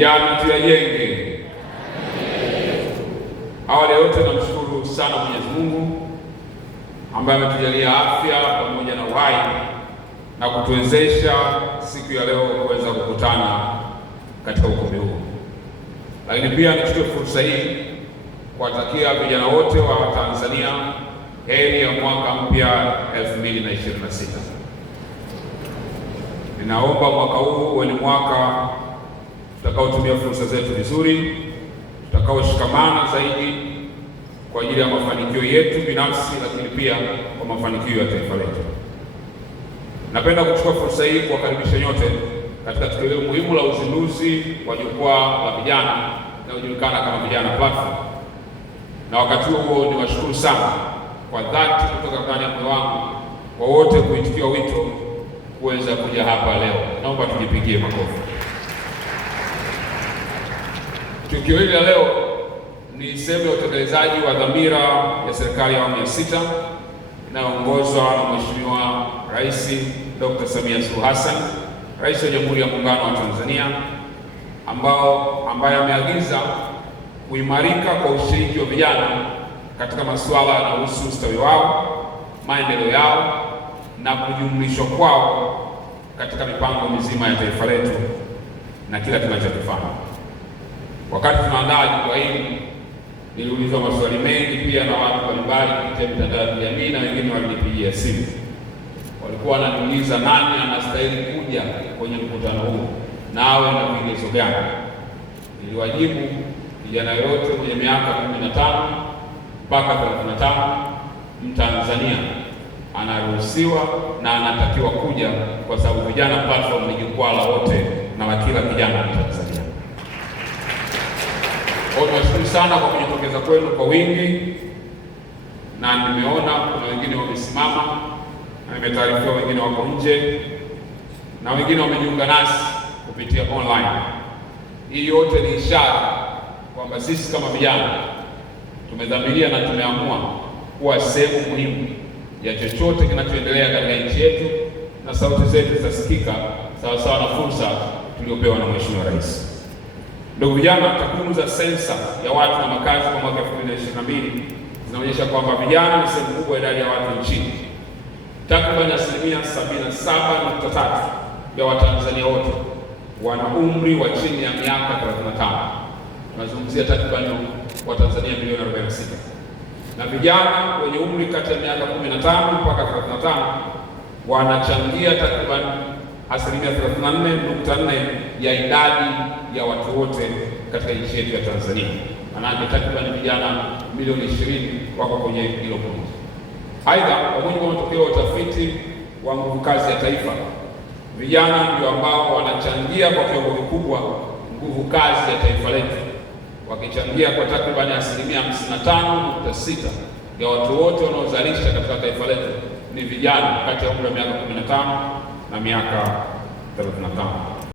Vijana tuyajenge. Awali yote namshukuru sana Mwenyezi Mungu ambaye ametujalia afya pamoja na uhai na kutuwezesha siku ya leo kuweza kukutana katika ukumbi huu. Lakini pia nichukue fursa hii kuwatakia vijana wote wa Tanzania heri ya mwaka mpya 2026. Ninaomba mwaka huu uwe ni mwaka tutakaotumia fursa zetu vizuri, tutakaoshikamana zaidi kwa ajili ya mafanikio yetu binafsi, lakini pia kwa mafanikio ya taifa letu. Napenda kuchukua fursa hii kuwakaribisha nyote katika tukio hili muhimu la uzinduzi wa jukwaa la vijana linalojulikana kama Vijana Platform. Na wakati huo niwashukuru sana kwa dhati kutoka ndani ya moyo wangu kwa wote kuitikia wito kuweza kuja hapa leo. Naomba tujipigie makofi. Tukio hili la leo ni sehemu ya utekelezaji wa dhamira ya serikali ya awamu ya 6 inayoongozwa na Mheshimiwa Rais Dr. Samia Suluhu Hassan, Rais wa Jamhuri ya Muungano wa Tanzania, ambaye ameagiza kuimarika kwa ushiriki wa vijana katika masuala yanayohusu ustawi wao, maendeleo yao na kujumlishwa kwao katika mipango mizima ya taifa letu na kila tunachokifanya. Wakati tunaandaa jukwaa hili, niliulizwa maswali mengi pia na watu mbalimbali kupitia mitandao ya kijamii, na wengine walinipigia simu. Walikuwa wananiuliza nani anastahili kuja kwenye mkutano huu na awe na vigezo gani. Niliwajibu kijana yoyote mwenye miaka 15 mpaka 35 Mtanzania anaruhusiwa na anatakiwa kuja, kwa sababu Vijana Platform ni jukwaa la wote na la kila kijana Mtanzania. Tunashukuru sana kwa kujitokeza kwenu kwa wingi, na nimeona kuna wengine wamesimama na nimetaarifiwa wengine wako nje na wengine wamejiunga nasi kupitia online. Hii yote ni ishara kwamba sisi kama vijana tumedhamiria na tumeamua kuwa sehemu muhimu ya chochote kinachoendelea katika nchi yetu, na sauti zetu zitasikika sawa sawa na fursa tuliopewa na Mheshimiwa Rais. Ndugu vijana, takwimu za sensa ya watu na makazi kwa mwaka 2022 zinaonyesha kwamba vijana ni sehemu kubwa ya idadi ya watu nchini. Takriban 77.3% ya Watanzania wote wana umri wa chini ya miaka 35. Tunazungumzia takriban Watanzania milioni 46. Na vijana wenye umri kati ya miaka 15 mpaka 35 wanachangia takriban 34.4% ya idadi ya watu wote katika nchi yetu ya Tanzania. Maana takriban vijana milioni 20 wako kwenye hilo kundi. Aidha, kwa mujibu wa matokeo ya utafiti wa nguvu kazi ya taifa, vijana ndio ambao wanachangia kwa kiwango kikubwa nguvu kazi ya taifa letu, wakichangia kwa takriban 55.6% ya watu wote wanaozalisha katika taifa letu ni vijana kati ya umri wa miaka 15 na miaka 35.